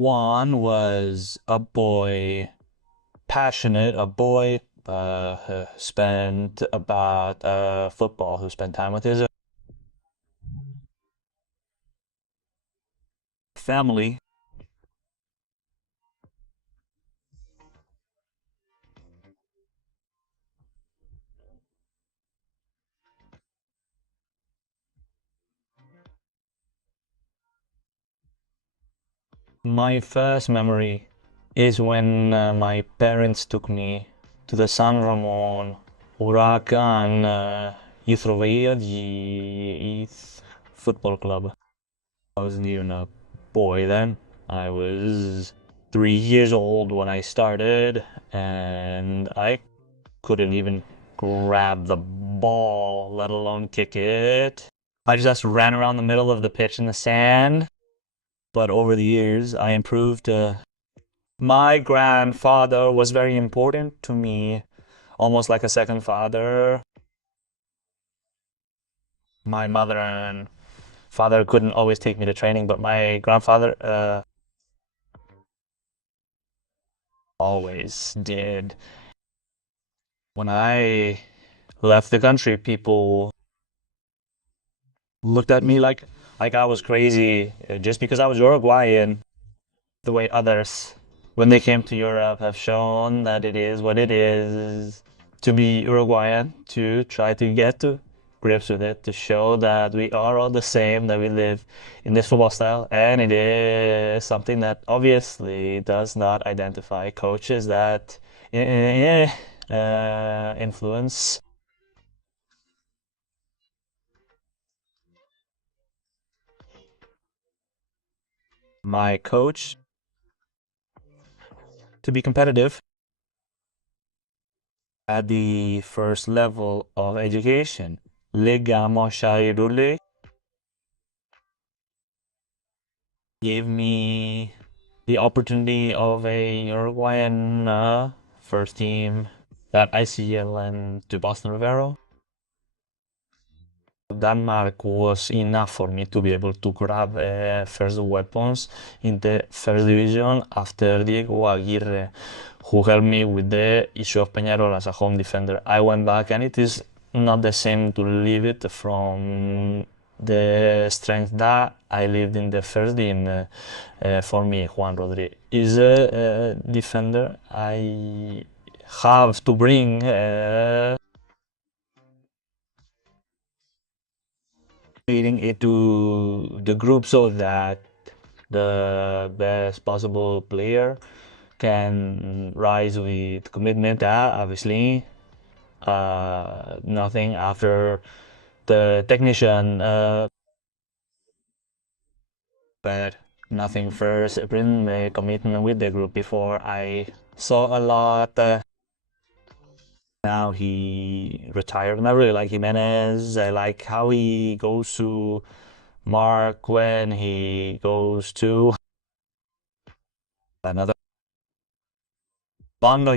Juan was a boy, passionate, a boy, spent about football, who spent time with his family. My first memory is when my parents took me to the San Ramon Huracan Youth Rovea de Youth Football Club. I wasn't even a boy then. I was 3 years old when I started, and I couldn't even grab the ball, let alone kick it. I just ran around the middle of the pitch in the sand. But over the years, I improved. My grandfather was very important to me, almost like a second father. My mother and father couldn't always take me to training, but my grandfather always did. When I left the country, people looked at me like I was crazy just because I was Uruguayan. The way others, when they came to Europe, have shown that it is what it is to be Uruguayan, to try to get to grips with it, to show that we are all the same, that we live in this football style, and it is something that obviously does not identify coaches that influence. My coach to be competitive at the first level of education. Legale gave me the opportunity of a Uruguayan first team that ICL and to Boston Rivero. Denmark was enough for me to be able to grab first weapons in the first division after Diego Aguirre, who helped me with the issue of Peñarol as a home defender. I went back, and it is not the same to leave it from the strength that I lived in the first team. For me, Juan Rodri is a defender I have to bring. Leading it to the group so that the best possible player can rise with commitment. Obviously, nothing after the technician, but nothing first. Bring the commitment with the group before I saw a lot. Now he retired, and I really like Jimenez. I like how he goes to Mark when he goes to another Bondo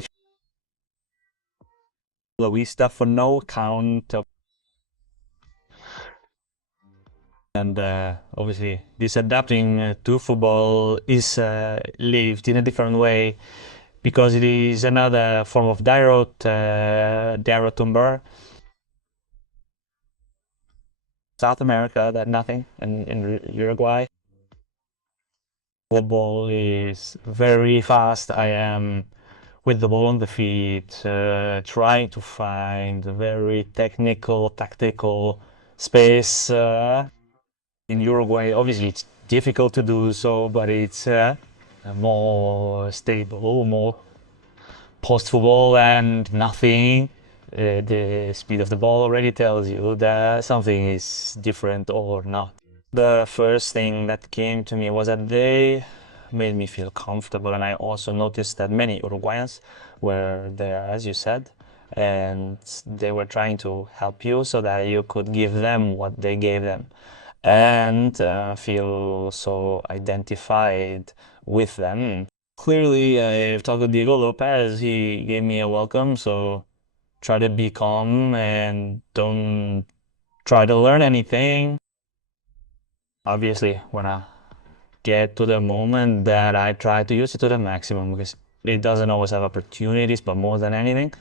Luista for no count. And obviously, this adapting to football is lived in a different way because it is another form of direct tumber. South America, that nothing, and in Uruguay. Football is very fast. I am with the ball on the feet, trying to find a very technical, tactical space. In Uruguay, obviously, it's difficult to do so, but it's more stable, more post football, and nothing. The speed of the ball already tells you that something is different or not. The first thing that came to me was that they made me feel comfortable, and I also noticed that many Uruguayans were there, as you said, and they were trying to help you so that you could give them what they gave them and feel so identified with them. Clearly, I've talked to Diego Lopez. He gave me a welcome, so try to be calm and don't try to learn anything. Obviously, when get to the moment that I try to use it to the maximum, because it doesn't always have opportunities, but more than anything,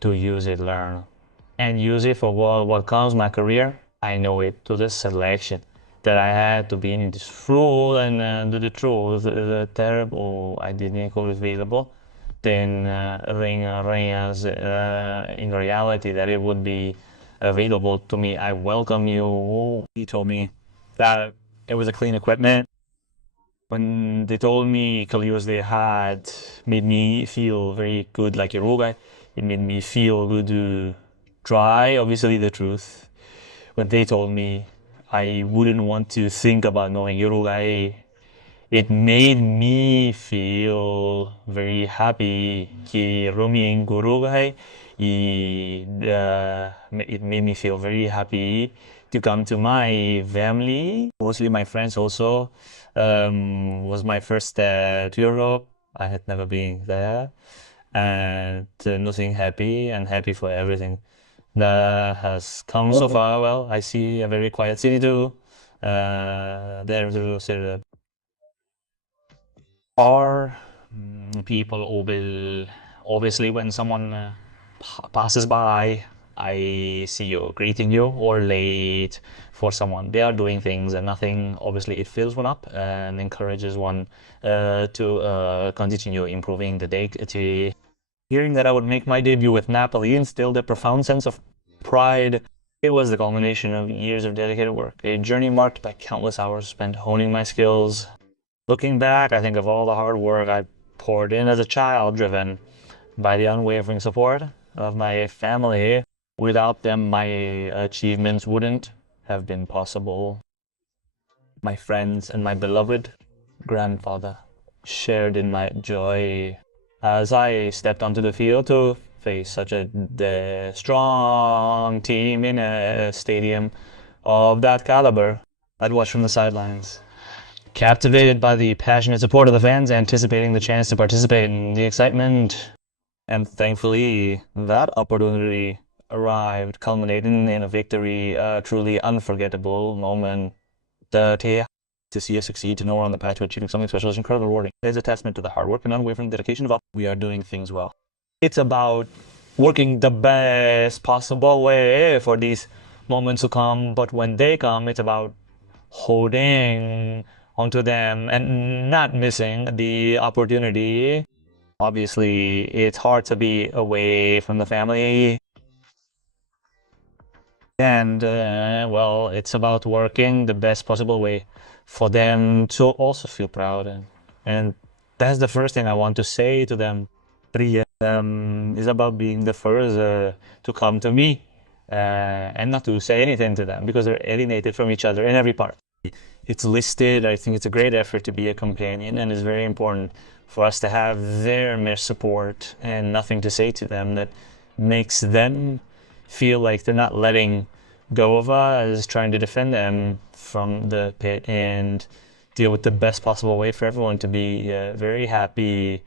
to use it, learn, and use it for what comes my career. I know it to the selection that I had to be in this role, and to the truth, the terrible I didn't call it available. Then in reality that it would be available to me. I welcome you. He told me that it was a clean equipment. When they told me Kalios they had made me feel very good like a guy. It made me feel good to try, obviously the truth. When they told me I wouldn't want to think about knowing Uruguay, it made me feel very happy que Romy in Uruguay. It made me feel very happy to come to my family, mostly my friends also. Was my first to Europe. I had never been there, and nothing happy and happy for everything that has come so far. Well, I see a very quiet city too. There's a or people will obviously when someone passes by, I see you greeting you or late for someone. They are doing things and nothing. Obviously, it fills one up and encourages one to continue improving the day. Hearing that I would make my debut with Napoli instilled a profound sense of pride. It was the culmination of years of dedicated work, a journey marked by countless hours spent honing my skills. Looking back, I think of all the hard work I poured in as a child, driven by the unwavering support of my family. Without them, my achievements wouldn't have been possible. My friends and my beloved grandfather shared in my joy as I stepped onto the field to face such a strong team in a stadium of that caliber. I'd watch from the sidelines, captivated by the passionate support of the fans, anticipating the chance to participate in the excitement. And thankfully, that opportunity arrived, culminating in a victory, a truly unforgettable moment. To see us succeed, to know we're on the path to achieving something special is incredibly rewarding. It is a testament to the hard work and unwavering dedication of all. We are doing things well. It's about working the best possible way for these moments to come, but when they come, it's about holding onto them and not missing the opportunity. Obviously, it's hard to be away from the family. And, well, it's about working the best possible way for them to also feel proud. And that's the first thing I want to say to them. Is about being the first to come to me and not to say anything to them because they're alienated from each other in every part. It's listed. I think it's a great effort to be a companion, and it's very important for us to have their mere support and nothing to say to them that makes them feel like they're not letting go of us, trying to defend them from the pit and deal with the best possible way for everyone to be very happy